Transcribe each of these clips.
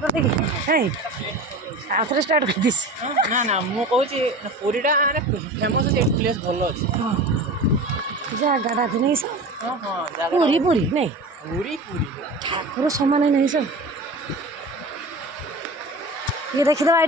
आउे start कर दी ना ना मु कहूँ पूरीटा माने फेमस प्लेस भल अच्छे जगाटा थी नहीं सब हाँ हाँ पूरी पूरी नहीं पूरी पूरी ठाकुर सामान नहीं सब ये देखीद यहाँ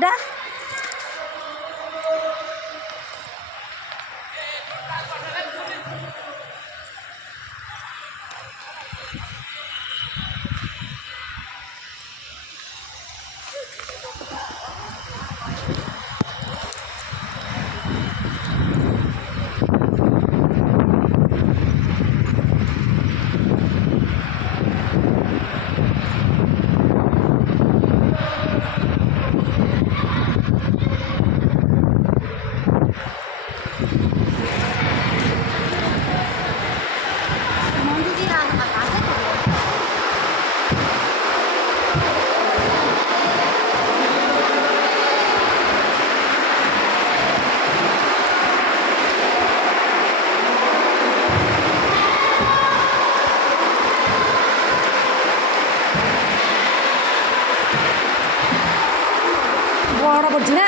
बड़ा पड़ी ना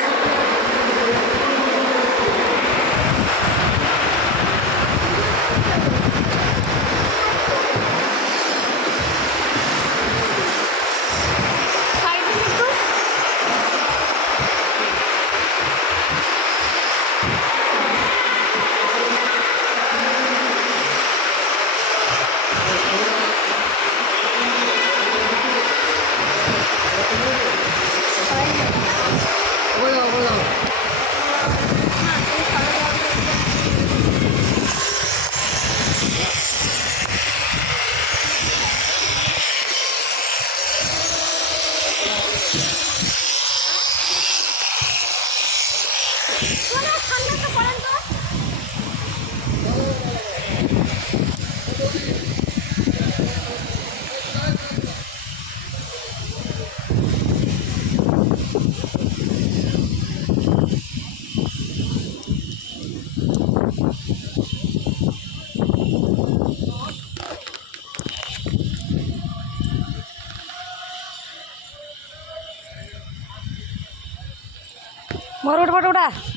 मोर गोटे पट उड़ा